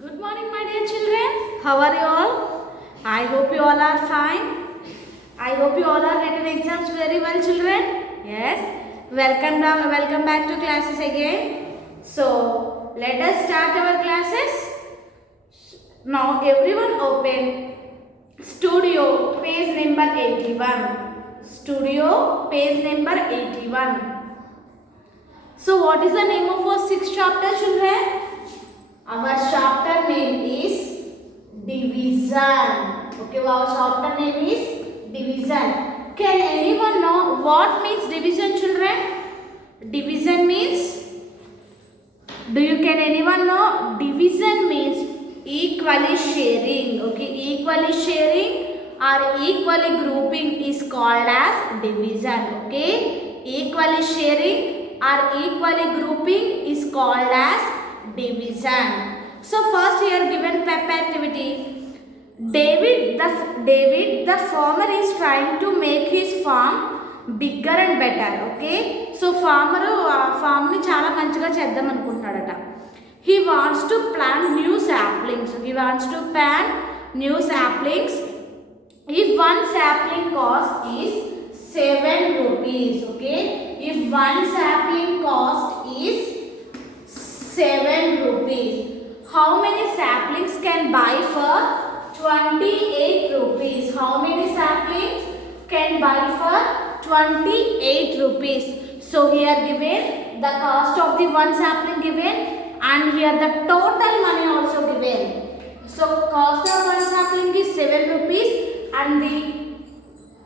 Good morning, my dear children. How are you all? I hope you all are fine. I hope you all are written exams very well, children. Yes. Welcome back to classes again. So let us start our classes. Now everyone open Studio page number 81. Studio page number 81. So what is the name of our sixth chapter, children? Our chapter name is division. Okay, our chapter name is division. Can anyone know what means division, children? Division means, can anyone know? Division means equally sharing. Okay, equally sharing or equally grouping is called as division. Okay, equally sharing or equally grouping is called as division. So first here given pep activity. David the farmer is trying to make his farm bigger and better. Okay, so farmer farm ni chala manchiga cheddam anukuntunnadata. He wants to plant new saplings. He wants to plant new saplings. If one sapling cost is 7 rupees. Okay, if one sapling cost is 7 rupees. How many saplings can buy for 28 rupees? How many saplings can buy for 28 rupees? So here given the cost of the one sapling given and here the total money also given. So cost of one sapling is 7 rupees and the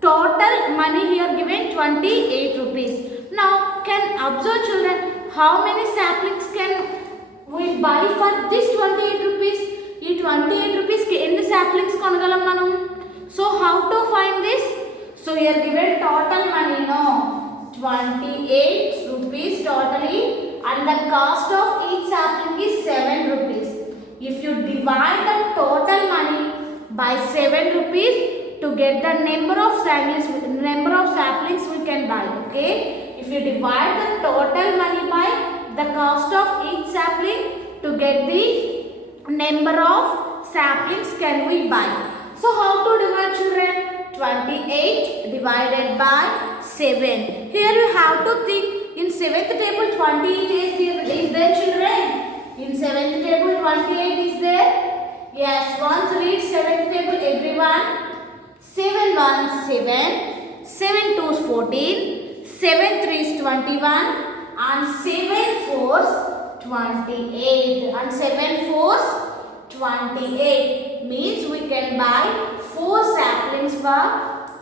total money here given 28 rupees. Now can observe, children, how many saplings can we buy for this 28 rupees? This 28 rupees ki enni saplings konagalam manam? So how to find this? So here given total money, no, 28 rupees totally and the cost of each sapling is 7 rupees. If you divide the total money by 7 rupees to get the number of saplings we can buy. Okay, if you divide the total money by the cost of each sapling to get the number of saplings can we buy. So how to divide, children? 28 divided by 7. Here you have to think in 7th table 28 is there, children? In 7th table 28 is there? Yes, once read 7th table everyone. 7 1 7, 7 2 is 14, 7 3 is 21 and 7 4 28 and 7 4 28 means we can buy 4 saplings for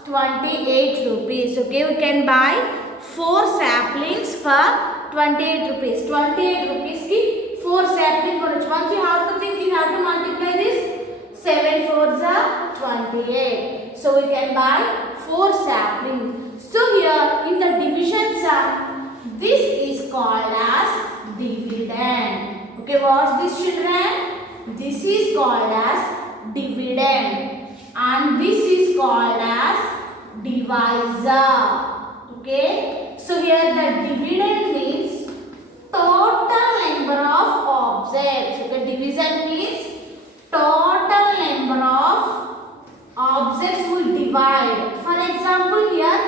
28 rupees. Okay, we can buy 4 saplings for 28 rupees. 28 rupees ki 4 saplings. Once you have to think, you have to multiply this. 7 4s are 28. So we can buy 4 saplings. So here in the division sum, this is called as dividend. Okay, what's this, children? This is called as dividend and this is called as divisor. Okay, so here the dividend means total number of objects. Okay, division means total number of objects will divide. For example, here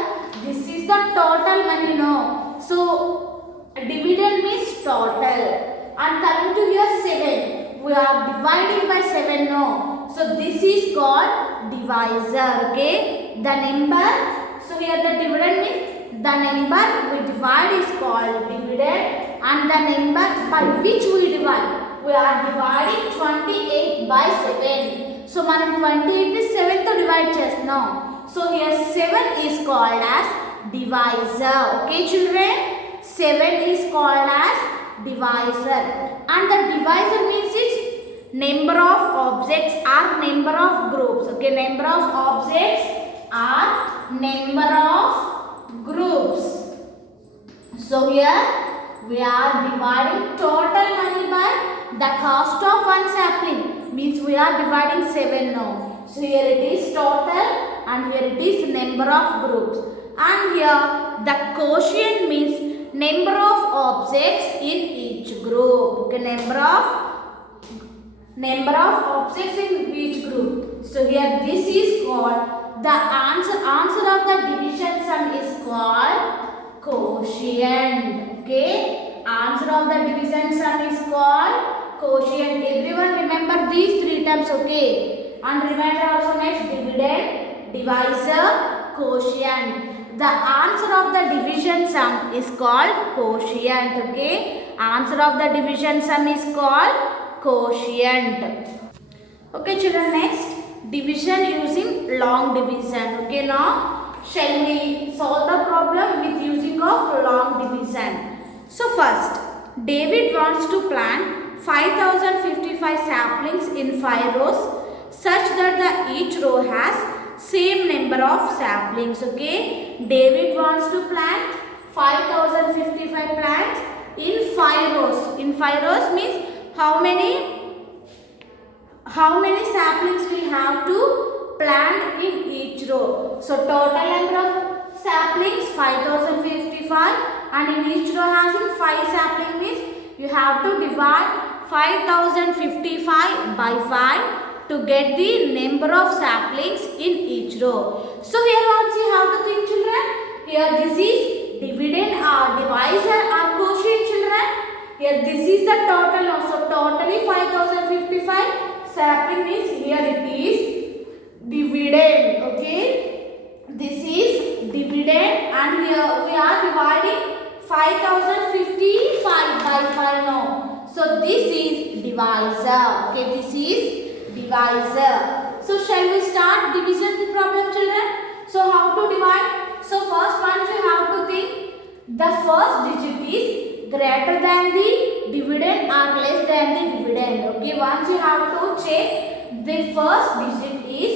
this is the total money, no. So dividend means total and coming to here 7. We are dividing by 7, no. So this is called divisor. Okay, the number. So here the dividend means the number we divide is called dividend and the number by which we divide. We are dividing 28 by 7. So మనం 28 ని 7 తో divide చేస్తున్నాం. So here 7 is called as divisor. Okay, children, 7 is called as divisor and the divisor means its number of objects or number of groups. Okay, number of objects or number of groups. So here we are dividing total money by the cost of one sapling means we are dividing 7 now. So here it is total and here it is number of groups and here the quotient means number of objects in each group. Okay, number of number of objects in each group. So here this is called the answer of the division sum is called quotient. Okay, answer of the division sum is called quotient. Everyone remember these three terms. Okay, and remember also next dividend, divisor, quotient. The answer of the division sum is called quotient. Okay, answer of the division sum is called quotient. Okay children, next division using long division. Okay, now shall we solve the problem with using of long division. So first, David wants to plant 5055 saplings in 5 rows such that the each row has same number of saplings. Okay, David wants to plant 5055 plants in 5 rows. In 5 rows means how many saplings we have to plant in each row. So total number of saplings 5055, and in each row having 5 saplings means you have to divide 5055 by 5 to get the number of saplings in each row. So here let's see how to think children. Here this is dividend or divisor or quotient children. Here this is the total now. So totally 5055 sapling means here it is dividend. Okay, this is dividend and here we are dividing 5055 by 5 now. So this is divisor. Okay, this is divisor. So shall we start division problem children? So how to divide? So first once you have to think the first digit is greater than the dividend or less than the dividend. Okay, once you have to check the first digit is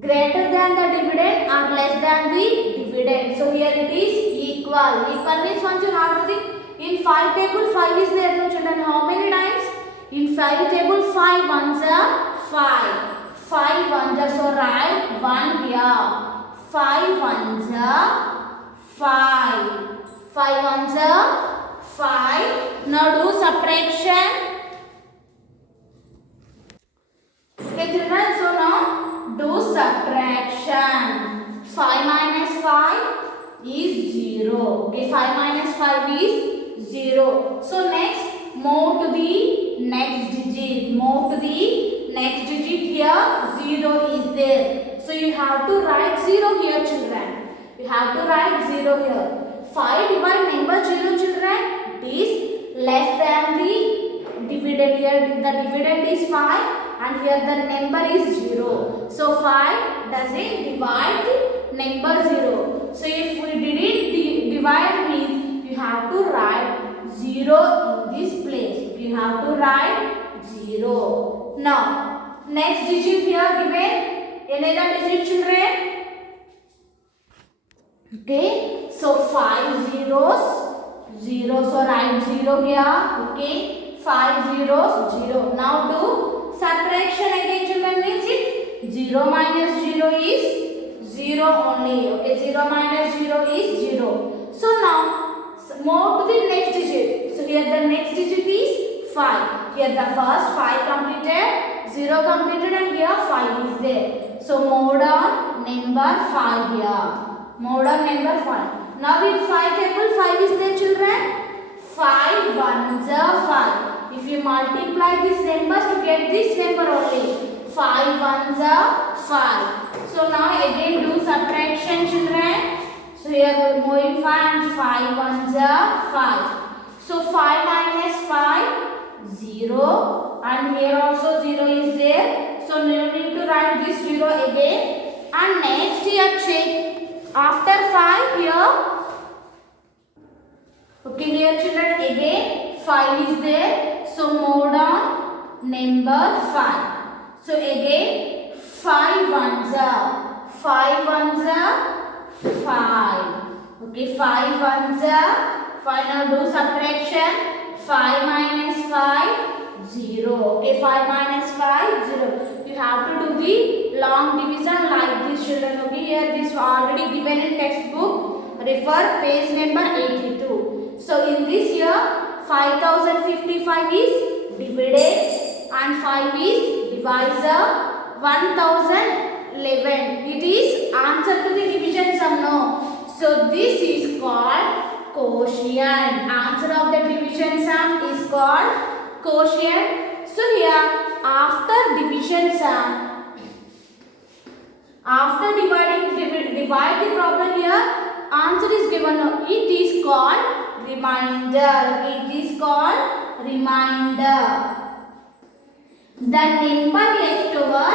greater than the dividend or less than the dividend. So here it is equal. Equal means once you have to think in 5 table 5 is there no children. How many times? In 5 table 5 ones are 5. 5 ones are, so write 1 here. 5 ones are 5. 5 ones are 5. Now do subtraction. Okay children, so now do subtraction. 5 minus 5 is 0. Okay, 5 minus 5 is 0. So next move to the next digit. Move to the next digit here. 0 is there. So you have to write 0 here children. You have to write 0 here. 5 divide number 0 children. It is less than the dividend. Here the dividend is 5 and here the number is 0. So 5 doesn't divide the number 0. So if we didn't divide means you have to write 0 in this place. You have to write 0. Now next digit here given. Another digit children. Okay, so 5 zeros, 0. So write 0 here. Okay, 5 zeros, 0. Now do subtraction again children means it 0 minus 0 is 0 only. Okay, 0 minus 0 is 0. So now move to the next digit. So here the next digit is 5. Here the first 5 completed, 0 completed and here 5 is there. So move down number 5 here. Move down number 5. Now in 5 table 5 is there children. 5 ones are 5. If you multiply these numbers to get this number only. 5 ones are 5. So now again do subtraction children. So here we are moving 5 and 5 ones are 5. So 5 minus 5, 0. And here also 0 is there. So you need to write this 0 again. And next here check. After 5 here. Okay, here children again 5 is there. So move down number 5. So again 5 ones are 5. Okay, 5 ones are 5. Now do subtraction. 5 minus 5, 0. Okay, 5 minus 5, 0. You have to do the long division like this children. Okay, here this already given in textbook. Refer page number 82. So in this year 5055 is divided and 5 is divisor. 1011. It is answer to the division sum. No. So this is called quotient. Answer of the division sum is called quotient. So here after division sum, after divide the problem here, answer is given. Now it is called remainder. It is called remainder. The number left over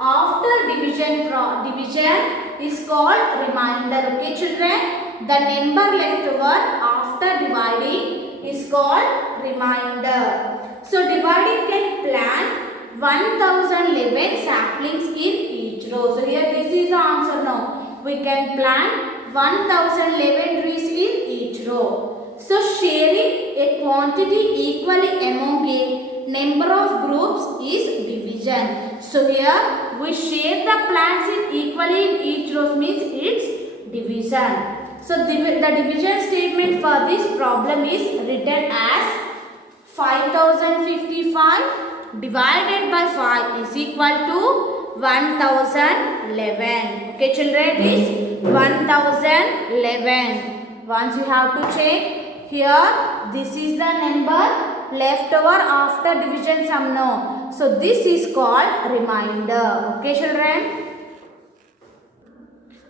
after division is called remainder. Okay children, the number left over after dividing is called remainder. So dividing can plant 1011 saplings in each row. So here this is the answer now. We can plant 1011 trees in each row. So sharing a quantity equally among a number of groups is division. So here we share the plants in equally in each row means it's division. So the division statement for this problem is written as 5055 divided by 5 is equal to 1011. Okay children, it is 1011. Once you have to check here, this is the number left over after division sum. No. So this is called remainder. Okay children.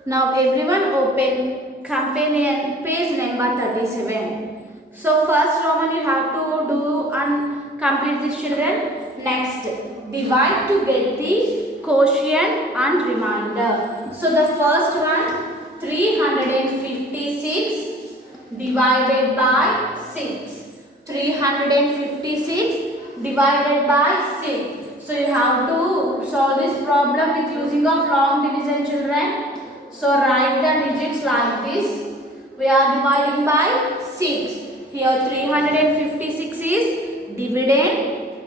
Now everyone open companion page number 37. So first Roman you have to do and complete this children. Next divide to get the quotient and remainder. So the first one 356 divided by 6. 356 divided by 6. So you have to solve this problem with using of long division children. So write the digits like this. We are dividing by 6. Here 356 is dividend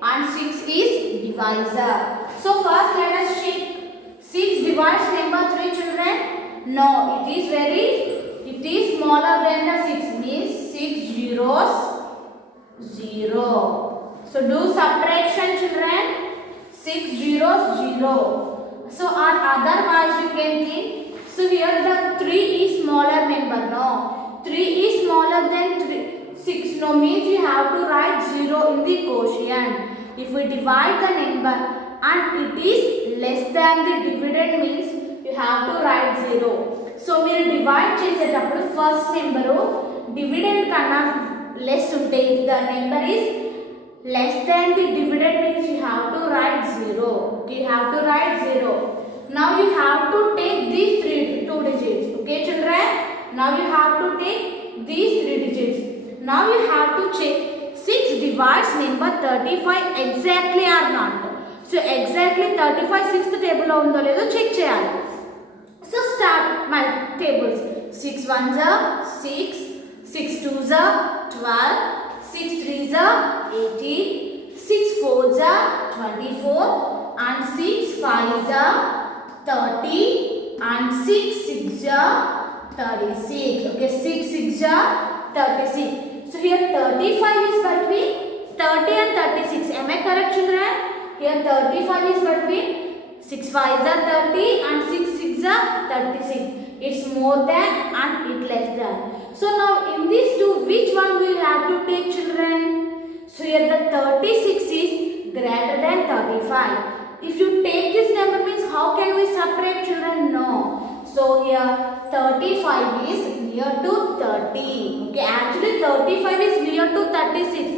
and 6 is divisor. So first let us check. 6 divides number 3 children. No, it is smaller than the 6 means 6 zeros 0. So do subtraction children. 6 zeros 0. So or otherwise you can think. So here the 3 is smaller number. No. 3 is smaller than 6. No means you have to write 0 in the quotient. If we divide the number and it is less than the dividend means you have to write 0. So మీరు divide చేసేటప్పుడు first number dividend కన్నా less ఉంటే if the number is less than the dividend means you have to write 0. You have to write 0. Now you have to take these two digits. Okay children? Now you have to take these 3 digits. Now you have to check 6 divides number 35 exactly or not. So exactly 35 6th table lo undo ledo check cheyali. So start my tables. 6 1s are 6, 6 2s are 12, 6 3s are 18, 6 4s are 24 and 6 5s are 30 and 6 6s are 36. Okay, 6 6s are 36. So here 35 is between 30 and 36. Am I correct children? Here 35 is between 6 5s are 30 and 6 6s are 36. It's more than and it less than. So now in these two, which one we have to take children? So here the 36 is greater than 35. If you take this number means how can we separate children? No. So here 35 is near to 30. Okay, actually 35 is near to 36.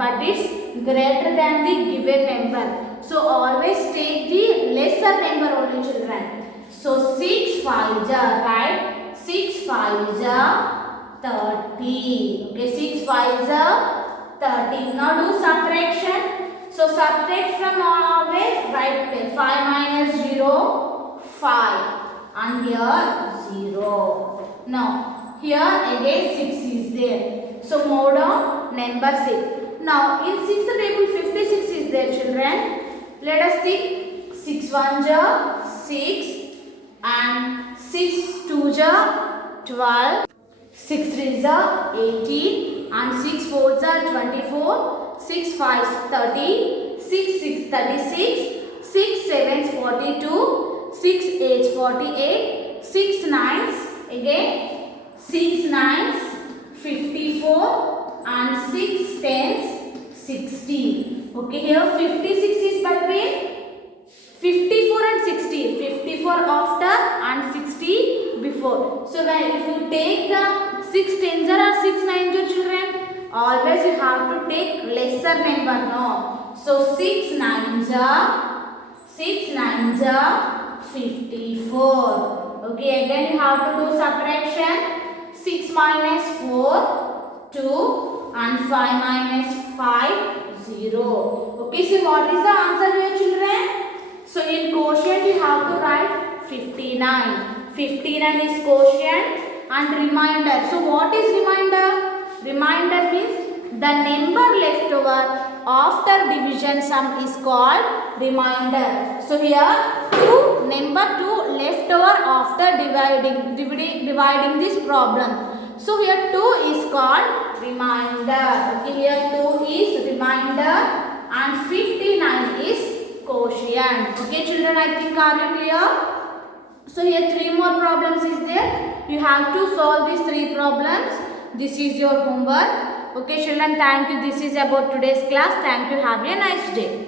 But it's greater than the given number. So always take the lesser number only children. So 6 5s are right. 6 5s are 30. Okay, 6 5s are 30. Now do subtraction. So subtract from always right way. 5 minus 0, 5. And here 0. Now here again 6 is there. So move down number 6. Now in 6th table 56 is there children. Let us think. 6 1s are 6 and 6 2s are 12, 6 3s are 18 and 6 4s are 24, 6 5s 30, 6 6 36, 6 7 42, 6 8 48, 6 9s again 6 9s 54 and 6 10s 60. Okay, here 56 is between 54 and 60. 54 after and 60 before. So when if you take the 6 tens or 6 nines, children, always you have to take lesser number. No. So 6 nines are 54. Okay, again you have to do subtraction. 6 minus 4 2 and 5 minus 5 0. Okay, so what is the answer here, children? So in quotient you have to write 59. 59 is quotient and remainder. So what is remainder? Remainder means the number left over after division sum is called remainder. So here number 2 left over after dividing this problem. So here 2 is called remainder. Okay, here 2 is remainder and 59 is quotient. Okay, children, I think are you clear? So here 3 more problems is there. You have to solve these 3 problems. This is your homework. Okay, children, thank you. This is about today's class. Thank you. Have a nice day.